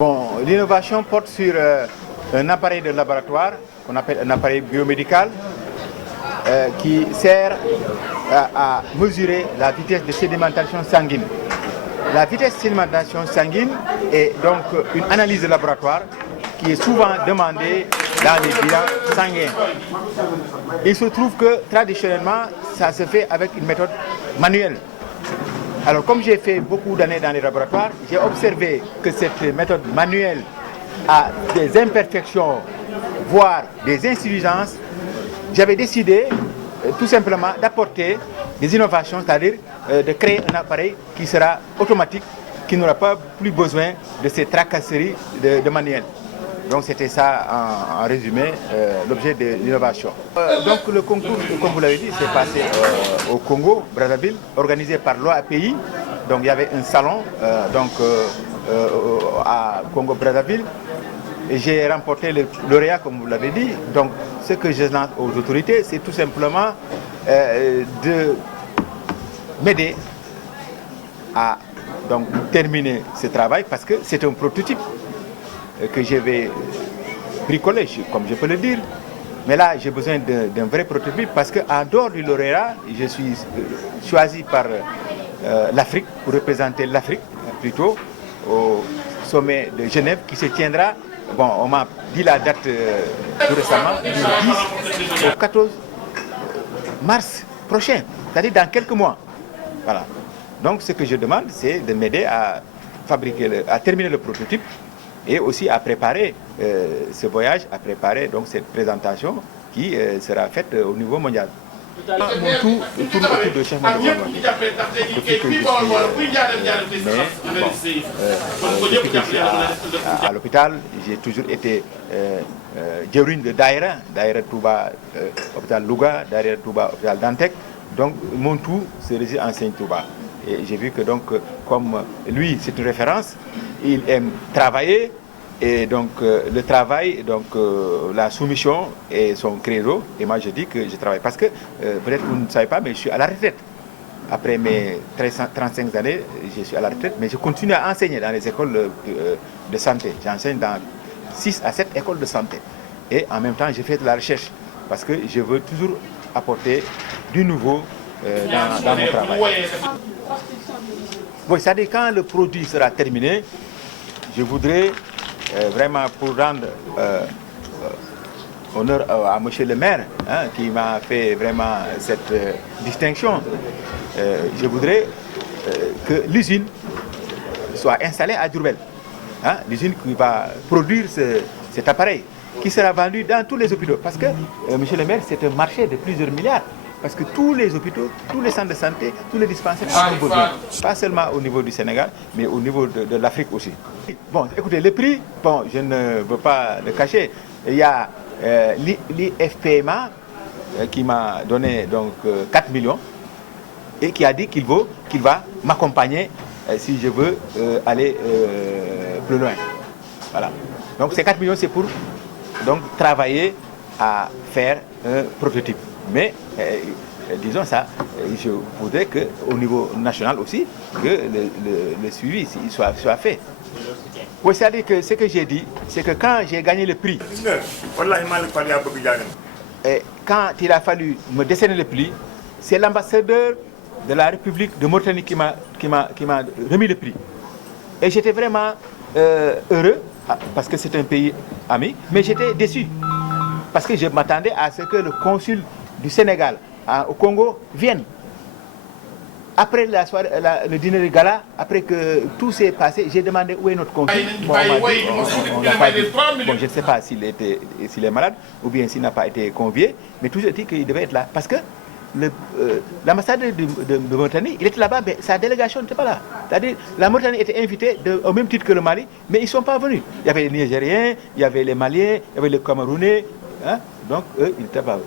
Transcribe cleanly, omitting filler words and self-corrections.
Bon, l'innovation porte sur un appareil de laboratoire qu'on appelle un appareil biomédical qui sert à mesurer la vitesse de sédimentation sanguine. La vitesse de sédimentation sanguine est donc une analyse de laboratoire qui est souvent demandée dans les bilans sanguins. Il se trouve que traditionnellement, ça se fait avec une méthode manuelle. Alors comme j'ai fait beaucoup d'années dans les laboratoires, j'ai observé que cette méthode manuelle a des imperfections, voire des insuffisances. J'avais décidé tout simplement d'apporter des innovations, c'est-à-dire de créer un appareil qui sera automatique, qui n'aura pas plus besoin de ces tracasseries de manuel. Donc c'était ça en résumé l'objet de l'innovation. Donc le concours, comme vous l'avez dit, s'est passé au Congo, Brazzaville, organisé par l'OAPI. Donc il y avait un salon à Congo Brazzaville. Et j'ai remporté le lauréat, comme vous l'avez dit. Donc ce que je lance aux autorités, c'est tout simplement de m'aider à donc, terminer ce travail parce que c'est un prototype que je vais bricoler, comme je peux le dire. Mais là, j'ai besoin d'un vrai prototype parce qu'en dehors du lauréat, je suis choisi par l'Afrique, pour représenter l'Afrique plutôt, au sommet de Genève qui se tiendra, bon, on m'a dit la date tout récemment, du 10 au 14 mars prochain, c'est-à-dire dans quelques mois. Voilà. Donc ce que je demande, c'est de m'aider à fabriquer, à terminer le prototype et aussi à préparer ce voyage, à préparer donc cette présentation qui sera faite au niveau mondial. Mon tout tourne autour de Cheikh Ahmadou Bamba. Depuis que je suis à l'hôpital, j'ai toujours été jawriñ de Daïra Touba, hôpital Louga, Daïra Touba, hôpital Dantec. Donc mon tout se réside en Seigne Touba. Et j'ai vu que donc, comme lui, c'est une référence, il aime travailler. Et donc le travail, donc la soumission est son credo. Et moi je dis que je travaille parce que peut-être vous ne savez pas, mais je suis à la retraite. Après mes 35 années, je suis à la retraite, mais je continue à enseigner dans les écoles de santé. J'enseigne dans 6 à 7 écoles de santé. Et en même temps, je fais de la recherche parce que je veux toujours apporter du nouveau dans mon travail. Bon, c'est-à-dire quand le produit sera terminé, je voudrais vraiment pour rendre honneur à monsieur le maire qui m'a fait vraiment cette distinction, je voudrais que l'usine soit installée à Diourbel. L'usine qui va produire cet appareil qui sera vendu dans tous les hôpitaux. Parce que, monsieur le maire, c'est un marché de plusieurs milliards. Parce que tous les hôpitaux, tous les centres de santé, tous les dispensaires en ont besoin. Pas seulement au niveau du Sénégal, mais au niveau de l'Afrique aussi. Bon, écoutez, le prix, bon, je ne veux pas le cacher. Il y a l'IFPMA qui m'a donné donc 4 millions et qui a dit qu'il va m'accompagner si je veux aller plus loin. Voilà. Donc ces 4 millions, c'est pour donc travailler à faire un prototype. Mais, disons ça, je voudrais qu'au niveau national aussi, que le suivi soit fait. Oui, c'est-à-dire que ce que j'ai dit, c'est que quand j'ai gagné le prix, et quand il a fallu me décerner le prix, c'est l'ambassadeur de la République de Mauritanie qui m'a remis le prix. Et j'étais vraiment heureux, parce que c'est un pays ami, mais j'étais déçu. Parce que je m'attendais à ce que le consul du Sénégal au Congo vienne. Après la soirée, le dîner de gala, après que tout s'est passé, j'ai demandé où est notre consul. Bon, on n'a pas dit. Bon, je ne sais pas s'il est malade ou bien s'il n'a pas été convié, mais toujours dit qu'il devait être là. Parce que l'ambassadeur de Mauritanie, il était là-bas, mais sa délégation n'était pas là. C'est-à-dire la Mauritanie était invitée au même titre que le Mali, mais ils ne sont pas venus. Il y avait les Nigériens, il y avait les Maliens, il y avait les Camerounais. Donc eux, ils n'étaient pas.